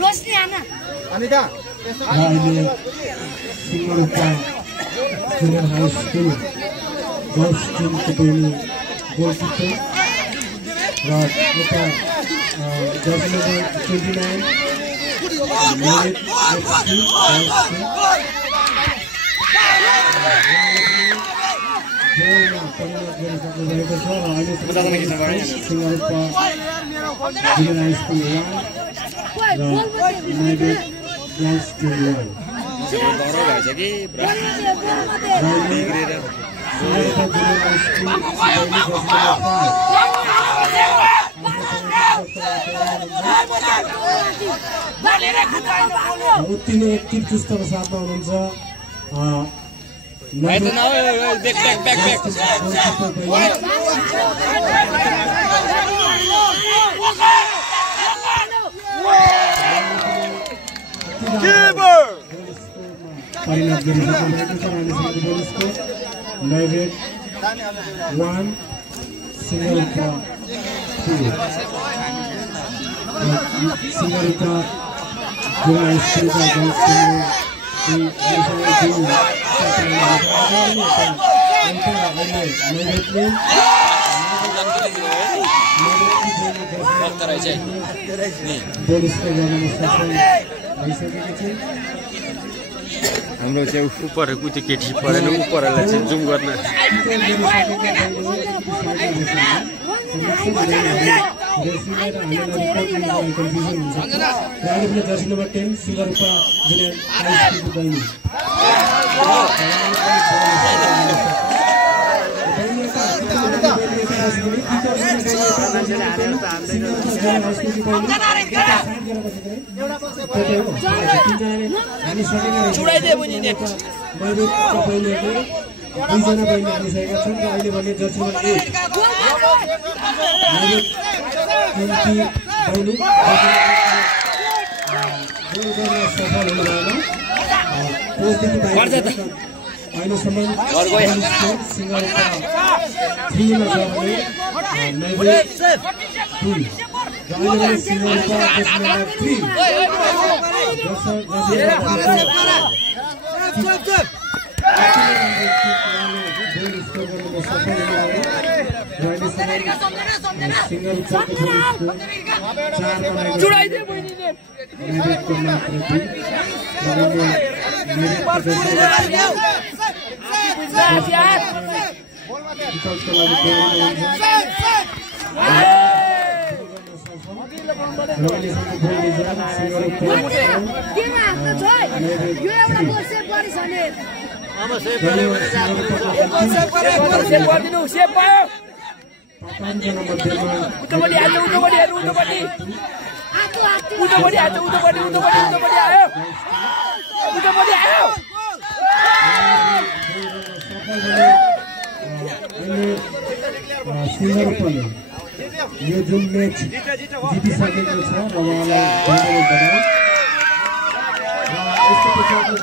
रोशनी आना अनिता अहिले सिंहरुपा junior high school girls टिमको पनि गोलकिपर र यता जर्सी नम्बर 29 मेरिट एफसी रहेको छ र अहिले सिंहरुपा जुनियर हाई स्कुल 1 र मेरिट गर्ल्स टिम 1 उत्तिले एक्टिभ चुस्तको साथमा हुनुहुन्छ परिणाम गरिसक्नु भएको छ रानीसँगको बोनसको नैवेद 1 सिंहरुपा 2 सिंहरुपा जुनियर स्कुलका हाम्रो चाहिँ ऊपर कुति केटी परेन ऊपरलाई चाहिँ जुम गर्न जर्सी नम्बर 10 सिंहरुपा जुनियर हाई स्कुलको बहिनी छुडाइदिए पनि नि दुईजना बहिनी हालिसकेका छन् र अहिले भने जर्सी नम्बर 8 सफल हुनुभएन अहिलेसम्म सिंहरुपा 3 मा छ भने नैवेद 2 र अहिले सिंहरुपा नम्बर 3 छुडाइदिए पनि नि सिंहरुपाले यो जुन म्याच जितिसकेको छ र उहाँलाई धन्यवाद बधाई र यसको पछाडि